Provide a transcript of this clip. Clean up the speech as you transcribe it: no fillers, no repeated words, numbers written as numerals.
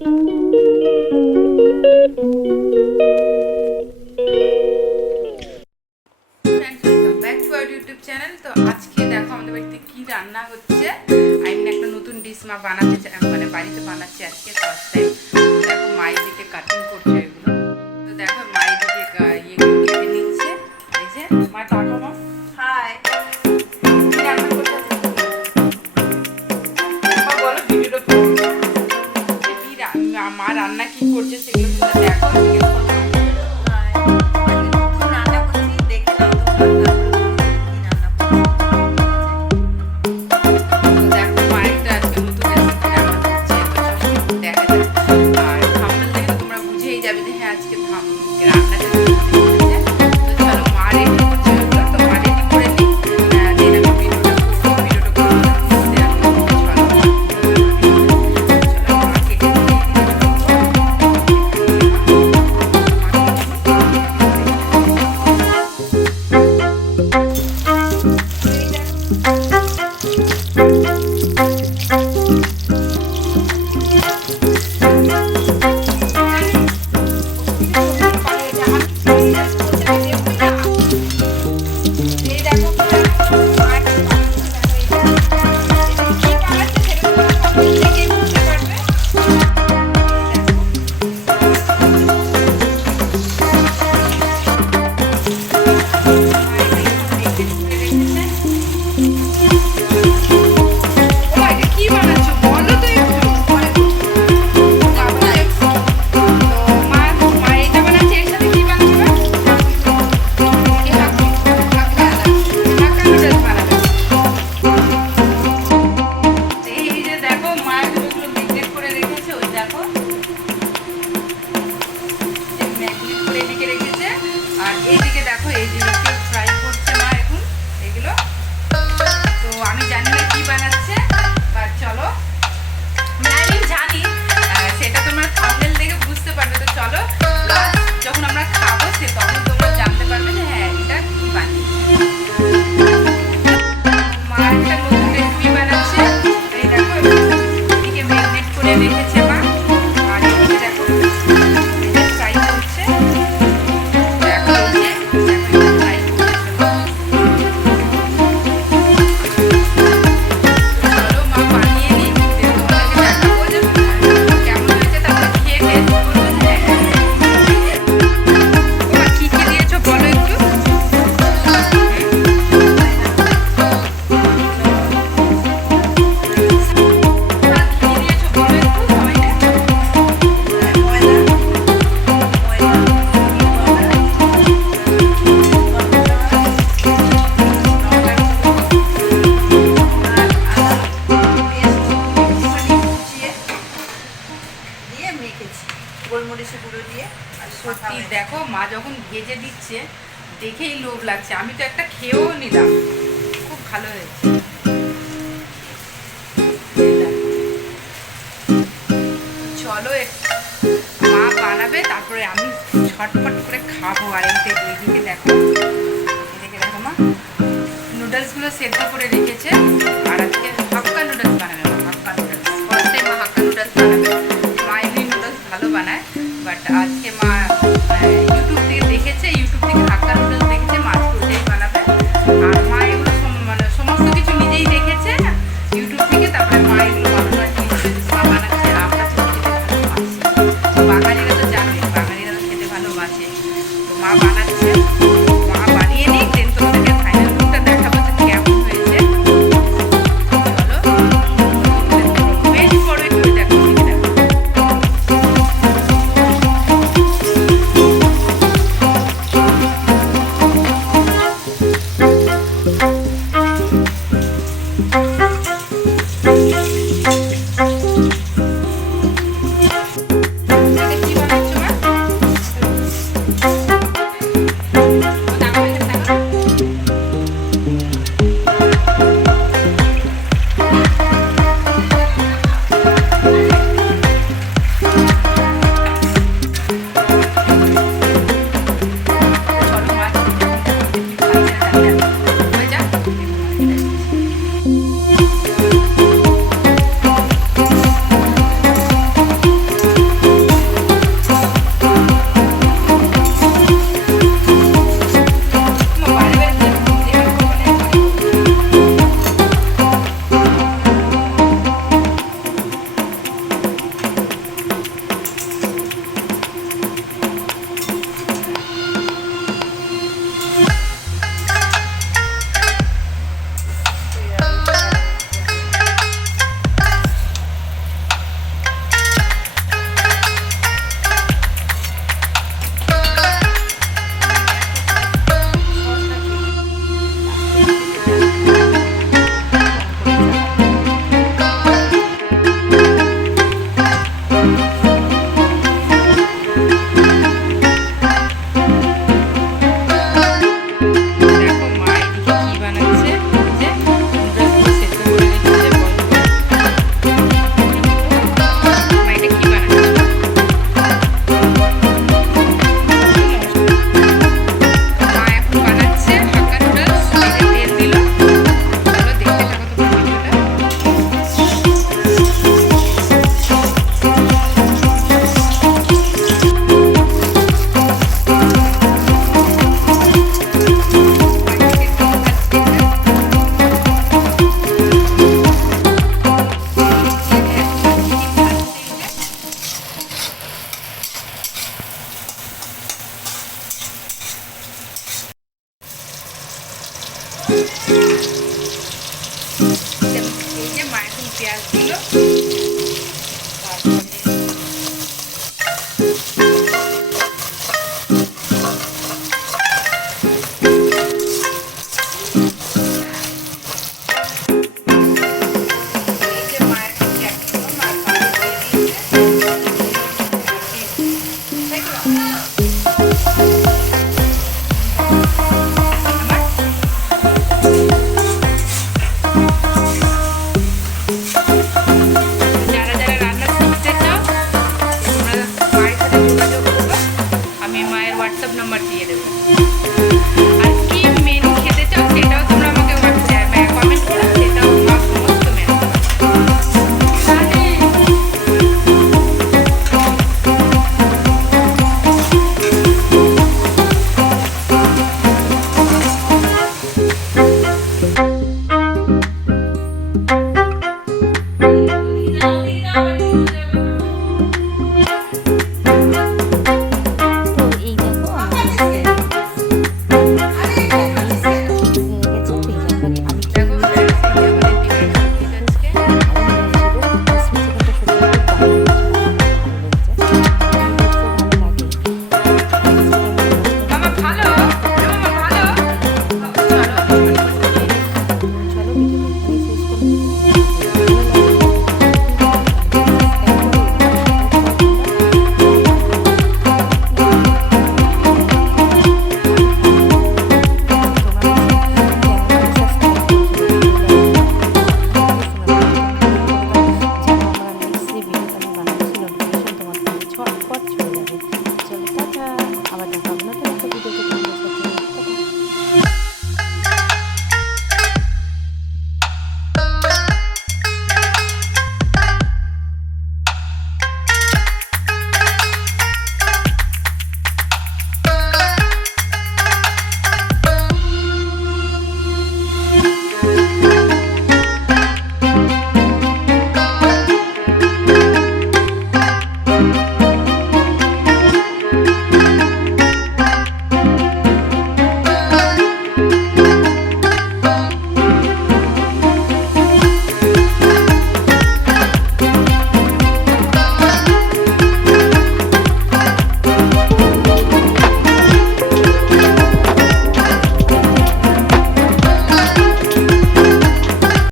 YouTube channel. তো আজকে দেখো আমাদের বাড়িতে কি রান্না হচ্ছে। আমি একটা নতুন ডিশ মা বানাতে মানে বাড়িতে বানাচ্ছি আজকে ফার্স্ট টাইম। দেখো মা এদিকে কাটিং করছে এগুলো। তো দেখো মা এদিকে ইয়েগুলো কেটে নিচ্ছে। এই যে মা টাকা মা হাই কি রান্না করতে মা বলো ভিডিওটা মা রান্না কি করছে সেগুলো তোমরা দেখো। আর এইদিকে দেখো এই জিনিসগুলো ফ্রাই করছে মা এখন এগুলো। তো আমি জানি না কি বানাচ্ছে, বাট চলো আমি জানি সেটা তোমরা থাম্বনেল দেখে বুঝতে পারবে। তো চলো যখন আমরা খাবো সে তখন তোমরা জানতে পারবে যে হ্যাঁ এটা কি বানিয়েছে। মা একটা নতুন রেসিপি বানাচ্ছে। এই দেখো এদিকে ম্যারিনেট করে রেখেছে মা। আর এদিকে দেখো ফ্রাই করছে। সত্যি দেখো মা যখন ভেজে দিচ্ছে দেখেই লোভ লাগছে। আমি তো একটা খেয়েও নিলাম, খুব ভালো হয়েছে। চলো মা বানাবে তারপরে আমি ছটফট করে খাবো। আর এইদিকে দেখো এদিকে দেখো মা নুডলসগুলো সেদ্ধ করে রেখেছে। আর আজকে